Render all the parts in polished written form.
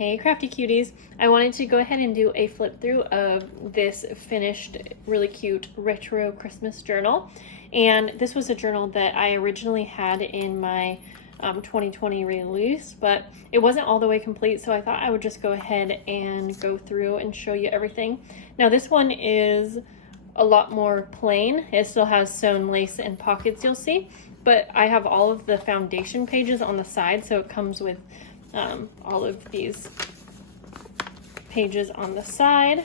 Hey crafty cuties, I wanted to go ahead and do a flip through of this finished really cute retro Christmas journal. And this was a journal that I originally had in my 2020 release, but it wasn't all the way complete, so I thought I would just go ahead and go through and show you everything. Now this one is a lot more plain. It still has sewn lace and pockets, you'll see, but I have all of the foundation pages on the side, so it comes with all of these pages on the side,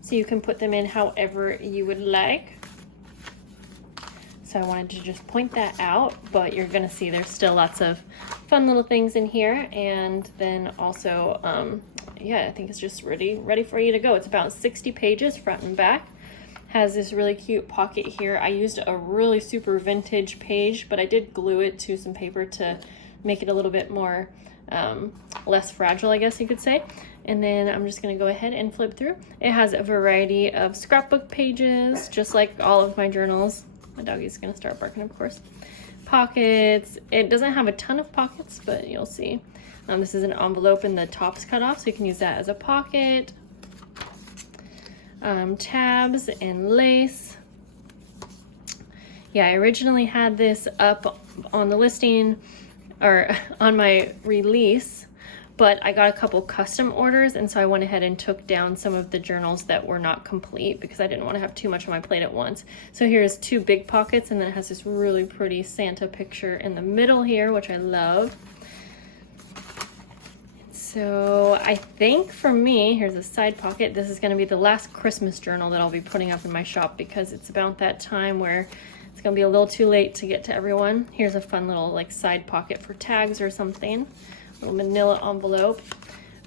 so you can put them in however you would like. So I wanted to just point that out, but you're gonna see there's still lots of fun little things in here. And then also, yeah, I think it's just ready for you to go. It's about 60 pages front and back. Has this really cute pocket here. I used a really super vintage page, but I did glue it to some paper to make it a little bit more less fragile, I guess you could say. And then I'm just going to go ahead and flip through. It has a variety of scrapbook pages, just like all of my journals. My doggy's going to start barking, of course. Pockets. It doesn't have a ton of pockets, but you'll see. This is an envelope and the top's cut off, so you can use that as a pocket. Tabs and lace. Yeah, I originally had this up on the listing or on my release, but I got a couple custom orders, and so I went ahead and took down some of the journals that were not complete because I didn't want to have too much on my plate at once. So here's two big pockets, and then it has this really pretty Santa picture in the middle here, which I love. So I think for me, here's a side pocket. This is going to be the last Christmas journal that I'll be putting up in my shop because it's about that time where it's gonna be a little too late to get to everyone. Here's a fun little like side pocket for tags or something. Little manila envelope.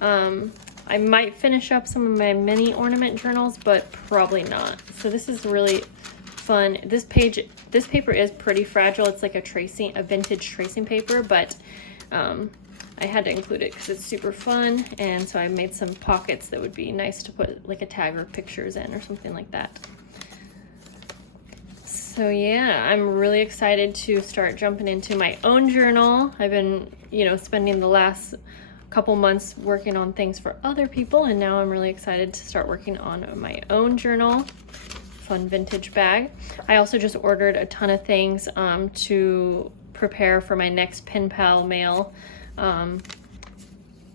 I might finish up some of my mini ornament journals, but probably not. So this is really fun. This paper is pretty fragile. It's like a vintage tracing paper, but I had to include it because it's super fun. And so I made some pockets that would be nice to put like a tag or pictures in or something like that. So yeah, I'm really excited to start jumping into my own journal. I've been, spending the last couple months working on things for other people, and now I'm really excited to start working on my own journal. Fun vintage bag. I also just ordered a ton of things to prepare for my next pen pal mail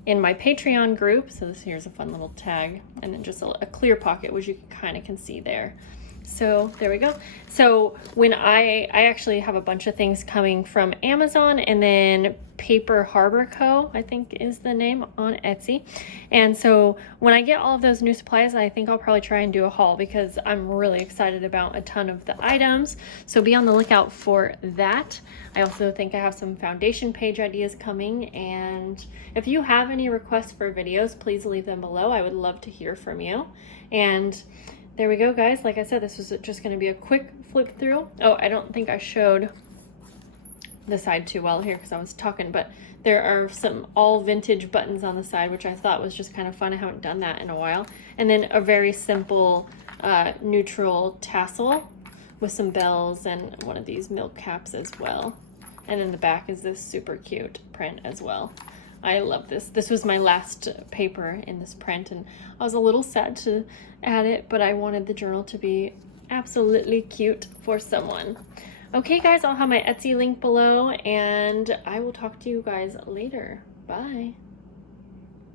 in my Patreon group. So here's a fun little tag, and then just a clear pocket, which you kind of can see there. So there we go. So when I actually have a bunch of things coming from Amazon, and then Paper Harbor Co., I think is the name, on Etsy. And so when I get all of those new supplies, I think I'll probably try and do a haul because I'm really excited about a ton of the items. So be on the lookout for that. I also think I have some foundation page ideas coming, and if you have any requests for videos, please leave them below. I would love to hear from you. And there we go, guys. Like I said, this was just going to be a quick flip through. Oh, I don't think I showed the side too well here because I was talking, but there are some all vintage buttons on the side, which I thought was just kind of fun. I haven't done that in a while. And then a very simple neutral tassel with some bells and one of these milk caps as well. And in the back is this super cute print as well. I love this. This was my last paper in this print, and I was a little sad to add it, but I wanted the journal to be absolutely cute for someone. Okay, guys, I'll have my Etsy link below, and I will talk to you guys later. Bye.